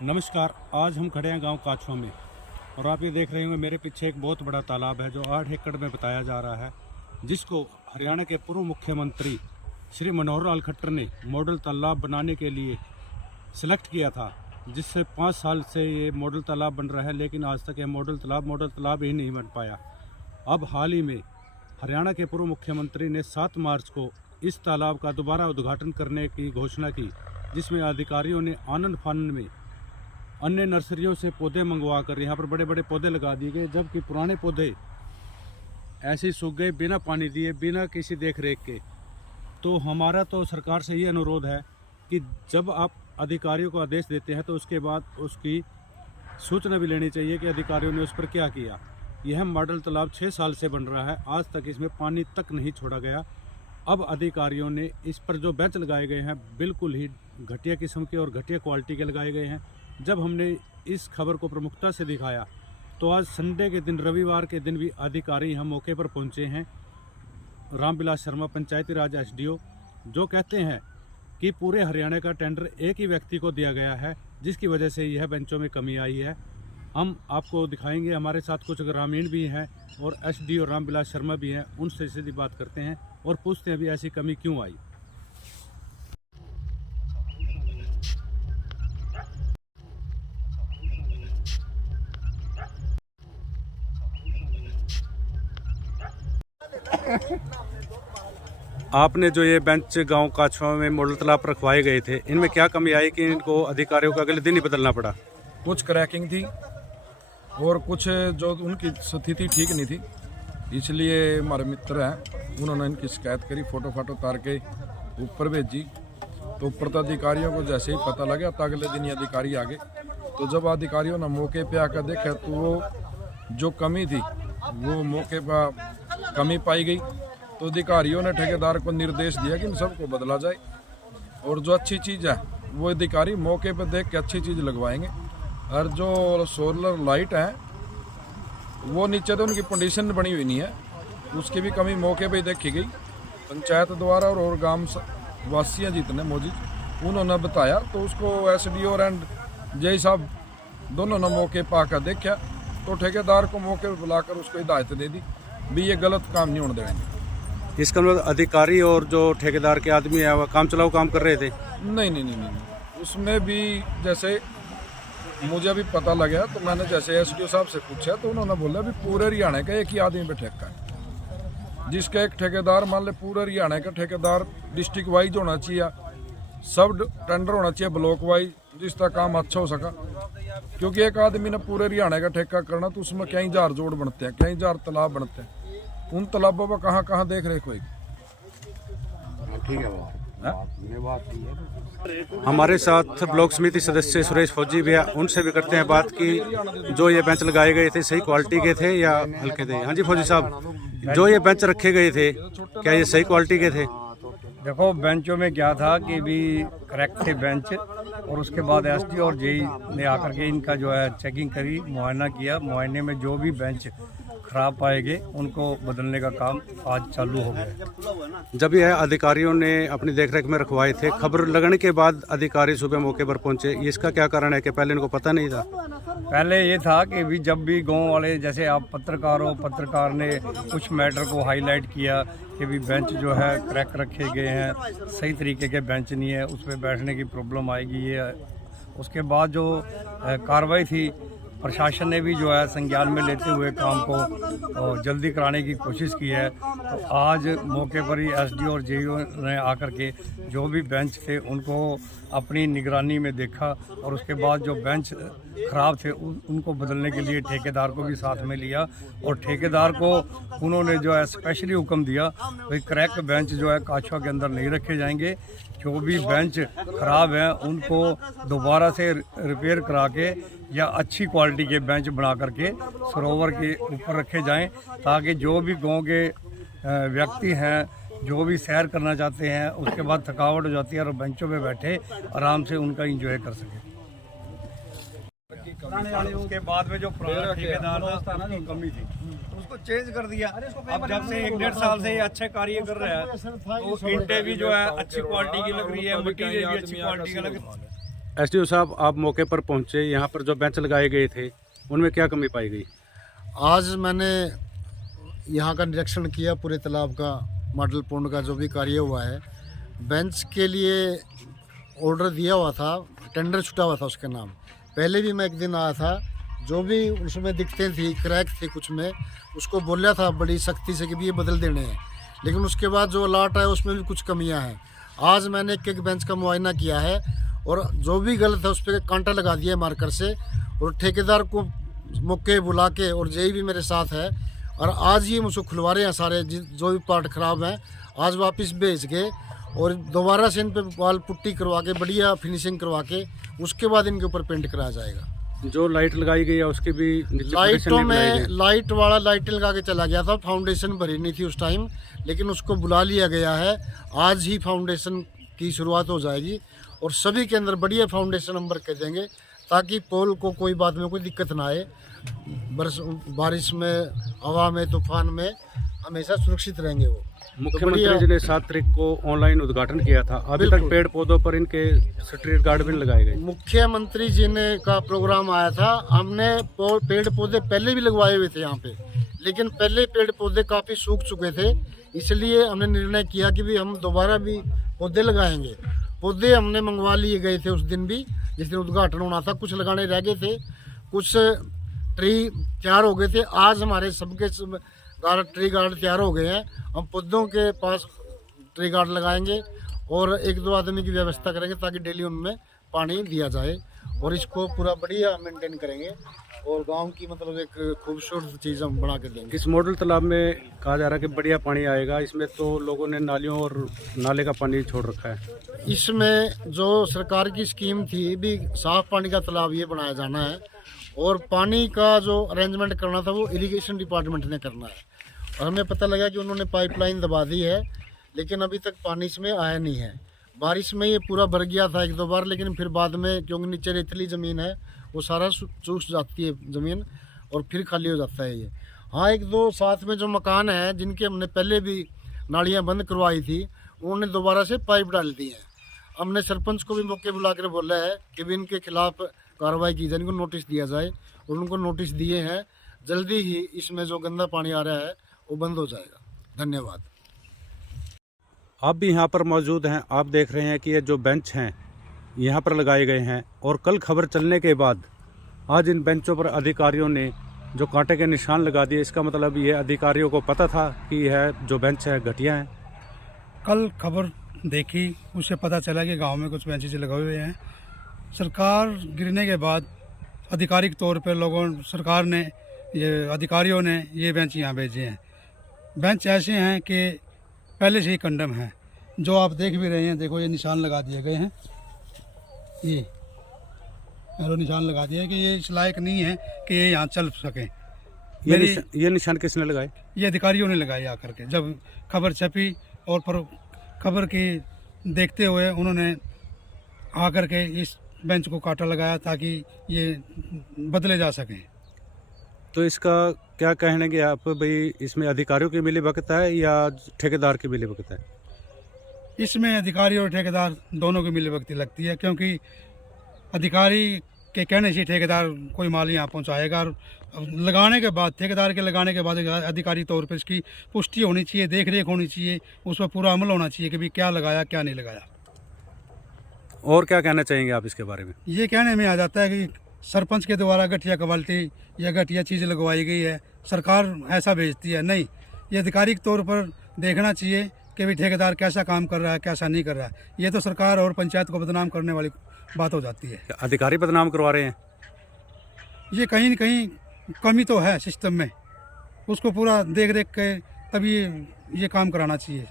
नमस्कार। आज हम खड़े हैं गांव काछवा में और आप ये देख रहे होंगे मेरे पीछे एक बहुत बड़ा तालाब है जो 8 एकड़ में बताया जा रहा है, जिसको हरियाणा के पूर्व मुख्यमंत्री श्री मनोहर लाल खट्टर ने मॉडल तालाब बनाने के लिए सिलेक्ट किया था, जिससे 5 साल से ये मॉडल तालाब बन रहा है, लेकिन आज तक ये मॉडल तालाब ही नहीं बन पाया। अब हाल ही में हरियाणा के पूर्व मुख्यमंत्री ने 7 मार्च को इस तालाब का दोबारा उद्घाटन करने की घोषणा की, जिसमें अधिकारियों ने आनंद फानन में अन्य नर्सरियों से पौधे मंगवा कर यहाँ पर बड़े बड़े पौधे लगा दिए गए, जबकि पुराने पौधे ऐसे ही सूख गए बिना पानी दिए, बिना किसी देख रेख के। तो हमारा तो सरकार से ये अनुरोध है कि जब आप अधिकारियों को आदेश देते हैं तो उसके बाद उसकी सूचना भी लेनी चाहिए कि अधिकारियों ने उस पर क्या किया। यह मॉडल तालाब 6 साल से बन रहा है, आज तक इसमें पानी तक नहीं छोड़ा गया। अब अधिकारियों ने इस पर जो बेंच लगाए गए हैं बिल्कुल ही घटिया किस्म के और घटिया क्वालिटी के लगाए गए हैं। जब हमने इस खबर को प्रमुखता से दिखाया तो आज संडे के दिन, रविवार के दिन भी अधिकारी हम मौके पर पहुंचे हैं। रामविलास शर्मा पंचायती राज एसडीओ, जो कहते हैं कि पूरे हरियाणा का टेंडर एक ही व्यक्ति को दिया गया है, जिसकी वजह से यह बेंचों में कमी आई है। हम आपको दिखाएंगे। हमारे साथ कुछ ग्रामीण भी हैं और एसडीओ रामविलास शर्मा भी हैं, उनसे सीधी बात करते हैं और पूछते हैं भी ऐसी कमी क्यों आई। आपने जो ये बेंच गांव काछवा में मॉडल तालाब रखवाए गए थे, इनमें क्या कमी आई कि इनको अधिकारियों को अगले दिन ही बदलना पड़ा? कुछ क्रैकिंग थी और कुछ जो उनकी स्थिति ठीक नहीं थी, इसलिए हमारे मित्र हैं उन्होंने इनकी शिकायत करी, फोटो तार के ऊपर भेजी। तो ऊपर तो अधिकारियों को जैसे ही पता लगा तो अगले दिन ही अधिकारी आ गए। तो जब अधिकारियों ने मौके पे आकर देखा तो वो जो कमी थी वो मौके पर कमी पाई गई। तो अधिकारियों ने ठेकेदार को निर्देश दिया कि इन सबको बदला जाए और जो अच्छी चीज़ है वो अधिकारी मौके पर देख के अच्छी चीज़ लगवाएंगे। और जो सोलर लाइट है वो नीचे तो उनकी कंडीशन बनी हुई नहीं है, उसकी भी कमी मौके पे ही देखी गई। पंचायत द्वारा और गांव वासियाँ जितने मौजूद उन्होंने बताया, तो उसको एसडीओ एंड जय साहब दोनों ने मौके पर आकर देखा, तो ठेकेदार को मौके पर बुलाकर उसको हिदायत दे दी भी ये गलत काम नहीं होने देंगे। इसका मतलब अधिकारी और जो ठेकेदार के आदमी है वह काम चलाओ काम कर रहे थे? नहीं, उसमें भी जैसे मुझे अभी पता लगा तो मैंने जैसे एसडीओ साहब से पूछा तो उन्होंने बोला भी पूरे हरियाणा का एक ही आदमी पे ठेका है, जिसका एक ठेकेदार मान ले पूरे हरियाणा का ठेकेदार डिस्ट्रिक्ट वाइज होना चाहिए, सब टेंडर होना चाहिए ब्लॉक वाइज, जिसका काम अच्छा हो सका। क्योंकि एक आदमी ने पूरे हरियाणा का ठेका करना तो उसमें कई जार जोड़ बनते हैं, कई जार तालाब बनते हैं, उन तालाबों पर कहाँ देख रेख होगी। ठीक है। हमारे साथ ब्लॉक समिति सदस्य सुरेश फौजी भी है, उनसे भी करते हैं बात कि जो ये बेंच लगाए गए थे सही क्वालिटी के थे या हल्के थे। हाँ जी फौजी साहब, जो ये बेंच रखे गए थे क्या ये सही क्वालिटी के थे? देखो, बेंचों में क्या था कि भी करेक्ट थे बेंच, और उसके बाद एसडी और जेई ने आकर के इनका जो है चेकिंग करी, मुआयना किया। मुआयने में जो भी बेंच खराब पाएंगे उनको बदलने का काम आज चालू हो गया। जब यह अधिकारियों ने अपनी देखरेख में रखवाए थे, खबर लगने के बाद अधिकारी सुबह मौके पर पहुंचे, इसका क्या कारण है कि पहले इनको पता नहीं था? पहले ये था कि भी जब भी गांव वाले, जैसे आप पत्रकार हो, पत्रकार ने कुछ मैटर को हाईलाइट किया कि भी बेंच जो है क्रैक रखे गए हैं, सही तरीके के बेंच नहीं है, उसमें बैठने की प्रॉब्लम आएगी। ये उसके बाद जो कार्रवाई थी, प्रशासन ने भी जो है संज्ञान में लेते हुए काम को जल्दी कराने की कोशिश की है। तो आज मौके पर ही एसडीओ और जेईओ ने आकर के जो भी बेंच थे उनको अपनी निगरानी में देखा, और उसके बाद जो बेंच ख़राब थे उनको बदलने के लिए ठेकेदार को भी साथ में लिया, और ठेकेदार को उन्होंने जो है स्पेशली हुक्म दिया भाई क्रैक बेंच जो है काछवा के अंदर नहीं रखे जाएंगे। जो भी बेंच ख़राब हैं उनको दोबारा से रिपेयर करा के या अच्छी क्वालिटी के बेंच बना करके सरोवर के ऊपर रखे जाएं, ताकि जो भी गांव के व्यक्ति हैं जो भी सैर करना चाहते हैं उसके बाद थकावट हो जाती है और बेंचों पे बैठे आराम से उनका एंजॉय कर सके। उसके बाद में जो पुराना ठेकेदार था ना, जो कमी थी उसको चेंज कर दिया। अब जब से 1-1.5 साल से ये अच्छे कार्य कर रहे हैं तो ईंटें भी जो है अच्छी क्वालिटी की लग रही है, मटीरियल भी अच्छी क्वालिटी का लग रही है। एसडीओ साहब, आप मौके पर पहुंचे, यहाँ पर जो बेंच लगाए गए थे उनमें क्या कमी पाई गई? आज मैंने यहाँ का निरीक्षण किया, पूरे तालाब का, मॉडल पॉन्ड का जो भी कार्य हुआ है। बेंच के लिए ऑर्डर दिया हुआ था, टेंडर छुटा हुआ था उसके नाम। पहले भी मैं एक दिन आया था, जो भी उसमें दिक्कतें थी, क्रैक थे कुछ में, उसको बोला था बड़ी सख्ती से कि भी ये बदल देने हैं, लेकिन उसके बाद जो अलॉट है उसमें भी कुछ कमियां हैं। आज मैंने एक बेंच का मुआयना किया है और जो भी गलत है उस पर कांटा लगा दिया है मार्कर से, और ठेकेदार को मौके बुला के, और जेई भी मेरे साथ है, और आज ही मुझको खुलवा रहे हैं सारे जो भी पार्ट खराब हैं, आज वापस भेज के और दोबारा से इन पे वाल पुट्टी करवा के बढ़िया फिनिशिंग करवा के उसके बाद इनके ऊपर पेंट कराया जाएगा। जो लाइट लगाई गई है उसकी भी लाइटों में लाइट वाला लाइटें लगा के चला गया था, फाउंडेशन भरी नहीं थी उस टाइम, लेकिन उसको बुला लिया गया है। आज ही फाउंडेशन की शुरुआत हो जाएगी और सभी के अंदर बढ़िया फाउंडेशन नंबर कर देंगे, ताकि पोल को कोई बाद में कोई दिक्कत ना आए। बारिश में, हवा में, तूफान में हमेशा सुरक्षित रहेंगे वो। मुख्यमंत्री जी ने 7 तारीख को ऑनलाइन उद्घाटन किया था, अभी तक पेड़ पौधों पर इनके स्ट्रीट गार्ड भी लगाए गए। मुख्यमंत्री जी ने का प्रोग्राम आया था, हमने पेड़ पौधे पहले भी लगवाए हुए थे यहाँ पे, लेकिन पहले पेड़ पौधे काफ़ी सूख चुके थे, इसलिए हमने निर्णय किया कि भी हम दोबारा भी पौधे लगाएंगे। पौधे हमने मंगवा लिए गए थे उस दिन भी, जिस दिन उद्घाटन होना था। कुछ लगाने रह गए थे, कुछ ट्री तैयार हो गए थे। आज हमारे सबके ट्री गार्ड तैयार हो गए हैं। हम पौधों के पास ट्री गार्ड लगाएंगे और 1-2 आदमी की व्यवस्था करेंगे, ताकि डेली उनमें पानी दिया जाए, और इसको पूरा बढ़िया मेंटेन करेंगे और गांव की मतलब एक खूबसूरत चीज़ हम बना के देंगे। इस मॉडल तालाब में कहा जा रहा है कि बढ़िया पानी आएगा, इसमें तो लोगों ने नालियों और नाले का पानी छोड़ रखा है। इसमें जो सरकार की स्कीम थी भी, साफ पानी का तालाब ये बनाया जाना है, और पानी का जो अरेंजमेंट करना था वो इरिगेशन डिपार्टमेंट ने करना है। और हमें पता लगा कि उन्होंने पाइपलाइन दबा दी है, लेकिन अभी तक पानी इसमें आया नहीं है। बारिश में ये पूरा भर गया था 1-2 बार, लेकिन फिर बाद में, क्योंकि नीचे रेतीली ज़मीन है, वो सारा चूस जाती है ज़मीन और फिर खाली हो जाता है ये। हाँ, 1-2 साथ में जो मकान हैं जिनके हमने पहले भी नालियाँ बंद करवाई थी, उन्होंने दोबारा से पाइप डाल दी है। हमने सरपंच को भी मौके बुला कर बोला है कि भी इनके खिलाफ कार्रवाई की जाए, इनको नोटिस दिया जाए, और उनको नोटिस दिए हैं। जल्दी ही इसमें जो गंदा पानी आ रहा है वो बंद हो जाएगा। धन्यवाद। आप भी यहाँ पर मौजूद हैं, आप देख रहे हैं कि ये जो बेंच हैं यहाँ पर लगाए गए हैं, और कल खबर चलने के बाद आज इन बेंचों पर अधिकारियों ने जो कांटे के निशान लगा दिए। इसका मतलब ये अधिकारियों को पता था कि यह जो बेंच है घटिया है। कल खबर देखी, उससे पता चला कि गांव में कुछ बेंचेज लगे हुए हैं। सरकार गिरने के बाद आधिकारिक तौर पर सरकार ने, ये अधिकारियों ने ये बेंच यहाँ भेजे हैं। बेंच ऐसे हैं कि पहले से ही कंडम हैं, जो आप देख भी रहे हैं। देखो, ये निशान लगा दिए गए हैं, ये एरो निशान लगा दिया है कि ये इस लायक नहीं है कि ये यहाँ चल सकें। ये निशान किसने लगाए? ये अधिकारियों ने लगाए आकर के, जब खबर छपी और पर खबर की देखते हुए उन्होंने आकर के इस बेंच को कांटा लगाया, ताकि ये बदले जा सकें। तो इसका क्या कहने के आप भाई, इसमें अधिकारियों की मिलीभगत है या ठेकेदार की मिलीभगत है? इसमें अधिकारी और ठेकेदार दोनों की मिलीभगत लगती है, क्योंकि अधिकारी के कहने से ठेकेदार कोई माल यहाँ पहुँचाएगा, और लगाने के बाद, ठेकेदार के लगाने के बाद अधिकारी तौर पर इसकी पुष्टि होनी चाहिए, देख रेख होनी चाहिए, उस पर पूरा अमल होना चाहिए कि भाई क्या लगाया क्या नहीं लगाया। और क्या कहना चाहेंगे आप इसके बारे में? ये कहने में आ जाता है कि सरपंच के द्वारा घटिया क्वालिटी या घटिया चीज़ लगवाई गई है, सरकार ऐसा भेजती है। नहीं, ये आधिकारिक तौर पर देखना चाहिए कि भी ठेकेदार कैसा काम कर रहा है, कैसा नहीं कर रहा है। ये तो सरकार और पंचायत को बदनाम करने वाली बात हो जाती है। अधिकारी बदनाम करवा रहे हैं? ये कहीं न कहीं कमी तो है सिस्टम में, उसको पूरा देख रेख के तभी ये काम कराना चाहिए।